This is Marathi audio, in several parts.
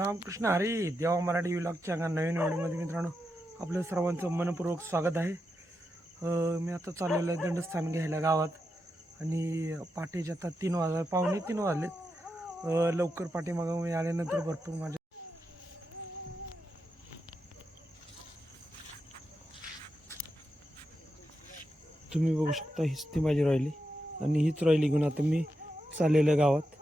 रामकृष्ण हरी देवा मराठी विलागच्या अंगा नवीन व्हिडिओमध्ये मित्रांनो आपलं सर्वांचं मनपूर्वक स्वागत आहे. मी आता चाललेलं आहे दंडस्थान घ्यायला गावात आणि पाठीचे आता तीन वाजले पावणे तीन वाजलेत. अं, लवकर पाठीमागं मी आल्यानंतर भरपूर माझ्या तुम्ही बघू शकता हीच ती माझी रॉयली आणि हीच रॉयली घेऊन आता मी चाललेल्या गावात.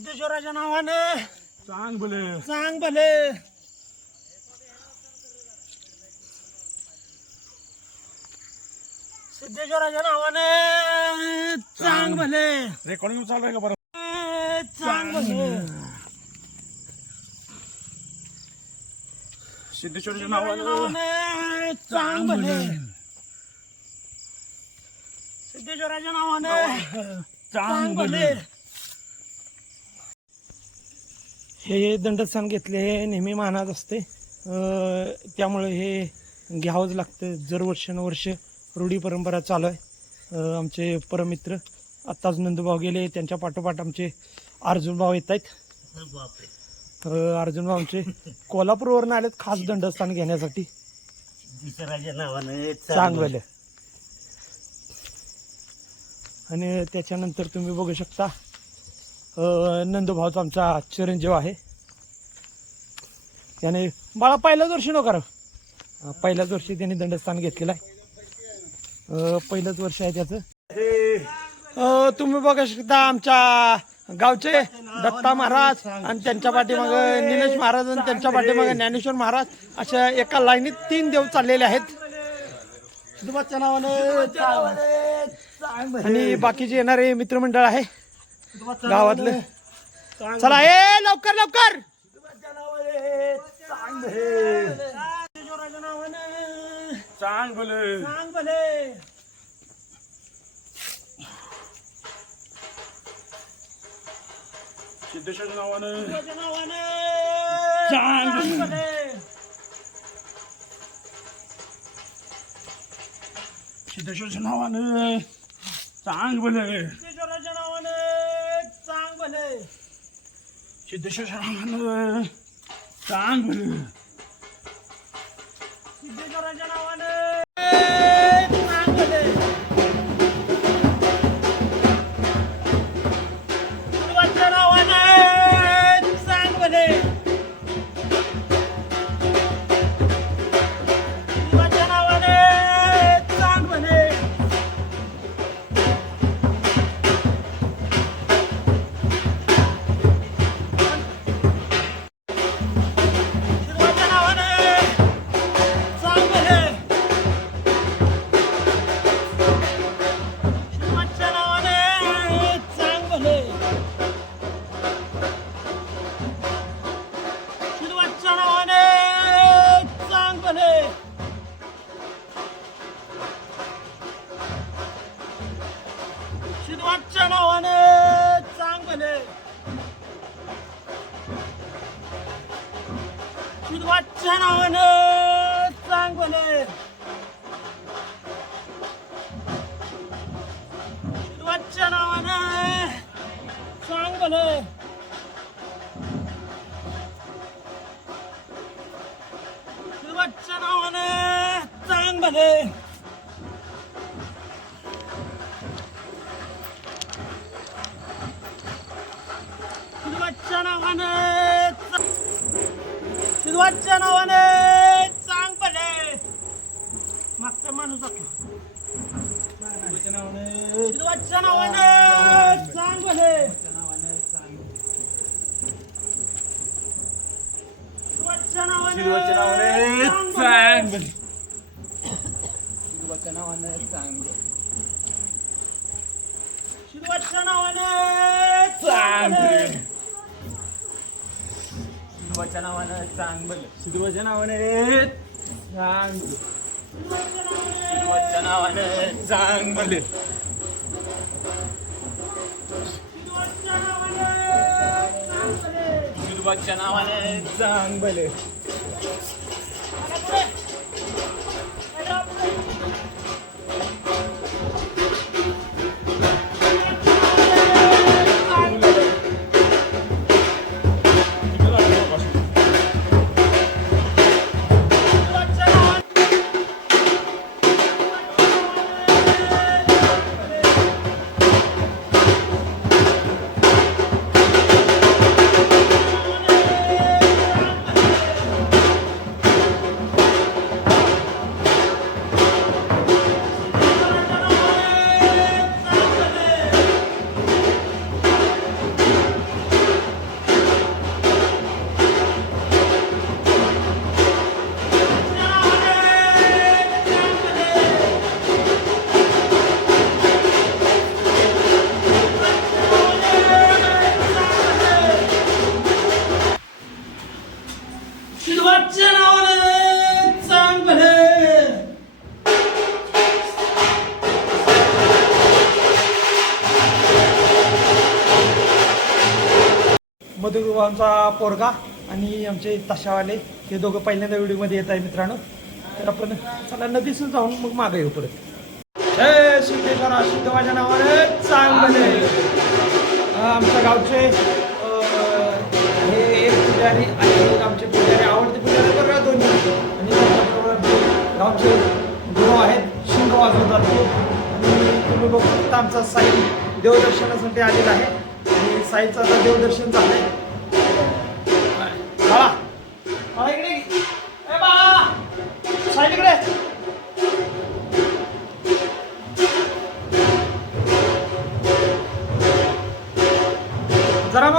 सिद्धेश्वराच्या नावाने. सांग बोले सांग भले. सिद्धेश्वराच्या नावाने. सांग भले. रेकॉर्डिंग चालू आहे का बरं? सांग भले. सिद्धेश्वरच्या नावाने. सांग भले. सिद्धेश्वराच्या नावाने. सांग भले. हे दंडस्थान घेतले हे नेहमी मानात असते. त्यामुळे हे घ्यावंच लागतं. जर वर्षानुवर्ष रूढी परंपरा चालू आहे. आमचे परमित्र आत्ताच नंदूभाऊ गेले. त्यांच्या पाठोपाठ आमचे अर्जुन भाऊ येत आहेत. अर्जुन भाऊ आमचे कोल्हापूरवरून आलेत खास दंडस्थान घेण्यासाठी. नावानं चांगलं. आणि त्याच्यानंतर तुम्ही बघू शकता नंदूभाऊचा आमचा चिरंजीव आहे. त्याने बाळा पहिल्याच वर्षी नको करा. पहिल्याच वर्षी त्यांनी दंडस्थान घेतलेलं आहे. पहिलंच वर्ष आहे त्याचं. तुम्ही बघू शकता आमच्या गावचे दत्ता महाराज आणि त्यांच्या पाठीमाग निलेश महाराज आणि त्यांच्या पाठीमाग ज्ञानेश्वर महाराज अशा एका लाईनीत तीन देव चाललेले आहेत. नावानं आणि बाकीचे येणारे मित्रमंडळ आहे. गावातले. चला ए लवकर लवकर. सांग बोले सिद्धेश्वरच्या नावानं. सांग सिद्धेश्वरच्या नावानं. सांग शिदवाच्या नावाने चांग भले शिदवाच्या नावाने चांग भले शिदवाच्या नावाने चांग भले शिदवाच्या नावाने चांग भले शिदवाच्या नावाने शिदवाच्या नावाने चांग भले मागचा माणूस शिदवाच्या नावाने चांग भले शिदवाच्या नावाने चांग भले. शिदवाच्या नावाने चांग भले. नावानं सांग बोल सिद्धेश्वरच्या नावाने सांग शिवाच्या नावानं सांग बोल शिवाच्या नावानं सांग बोल मधुबाबांचा पोरगा आणि आमचे तशावाले हे दोघं पहिल्यांदा व्हिडिओमध्ये येत आहे मित्रांनो. तर आपण चला नदीसून जाऊन मग मागे येऊ परत. जय सिद्धेश्वरा सिद्धवाच्या नावाने चांगले. आमच्या गावचे हे एक पुजारी आणि आमचे पुजारी आवडते पुजारी तर दोन्ही आणि त्याच्याबरोबर गावचे गुरु आहेत शिंग वाजवतात आणि तुम्ही बघू आमचा साई देवदर्शनासाठी आलेला आहे. आणि साईचं आता देवदर्शन झालं आहे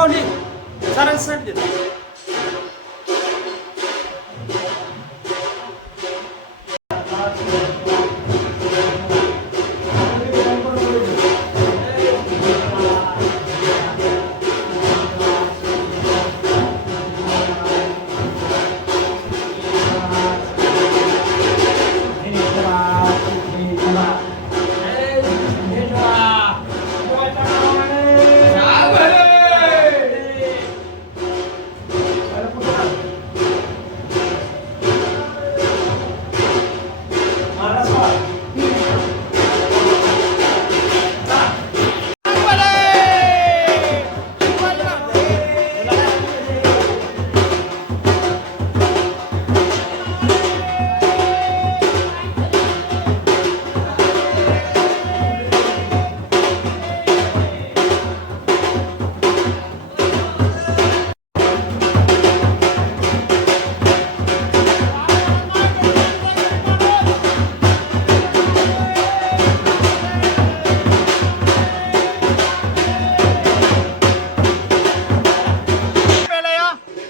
जरा माऊली जरा सण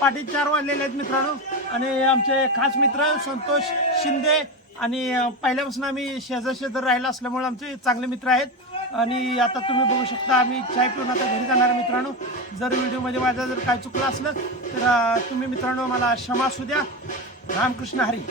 पाठी चार वाजलेले आहेत मित्रांनो. आणि आमचे खास मित्र संतोष शिंदे आणि पहिल्यापासून आम्ही शेजार शेजार राहिला असल्यामुळे आमचे चांगले मित्र आहेत. आणि आता तुम्ही बघू शकता आम्ही चाय पिऊन आता घरी जाणार मित्रांनो. जर व्हिडिओमध्ये माझा जर काय चुकलं असलं तर तुम्ही मित्रांनो मला क्षमा असू द्या. रामकृष्ण हरी.